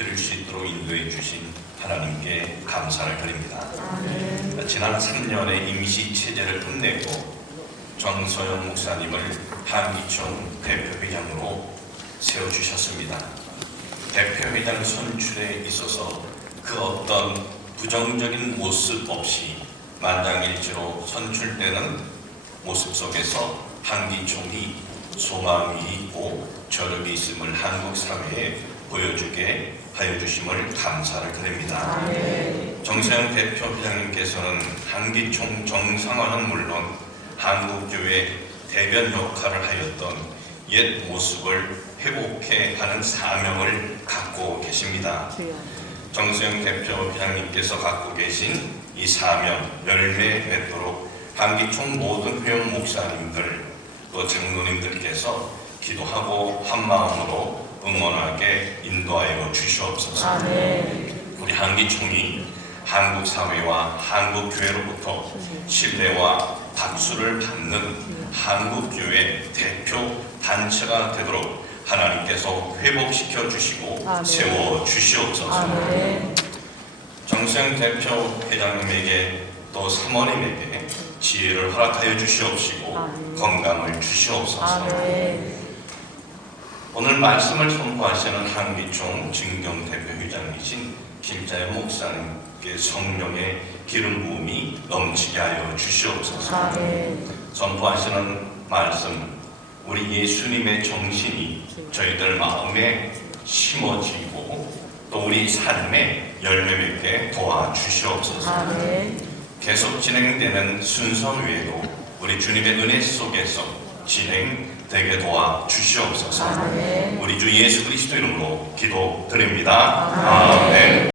드릴 수 있도록 인도해 주신 하나님께 감사를 드립니다. 지난 3년의 임시 체제를 끝내고 정서영 목사님을 한기총 대표회장으로 세워주셨습니다. 대표회장 선출에 있어서 그 어떤 부정적인 모습 없이 만장일치로 선출되는 모습 속에서 한기총이 소망이 있고 저력이 있음을 한국 사회에 보여주게 하여 주심을 감사를 드립니다. 정세영 대표 회장님께서는 한기총 정상화는 물론 한국교회 대변 역할을 하였던 옛 모습을 회복해 하는 사명을 갖고 계십니다. 정수영 대표 회장님께서 갖고 계신 이 사명 열매 맺도록 한기총 모든 회원 목사님들 또 장로님들께서 기도하고 한 마음으로 응원하게 인도하여 주시옵소서. 우리 한기총이 한국 사회와 한국 교회로부터 신뢰와 박수를 받는 한국 교회 대표 단체가 되도록 하나님께서 회복시켜 주시고 아멘. 세워 주시옵소서. 아멘. 정생 대표 회장님에게 또 사모님에게 지혜를 허락하여 주시옵시고 아멘. 건강을 주시옵소서. 아멘. 오늘 말씀을 선포하시는 한기총 진경 대표 회장이신 김자연 목사님께 성령의 기름 부음이 넘치게 하여 주시옵소서. 아멘. 선포하시는 말씀 우리 예수님의 정신이 저희들 마음에 심어지고 또 우리 삶에 열매 맺게 도와주시옵소서. 아멘. 계속 진행되는 순서 외에도 우리 주님의 은혜 속에서 진행되게 도와 주시옵소서. 아멘. 우리 주 예수 그리스도 이름으로 기도드립니다.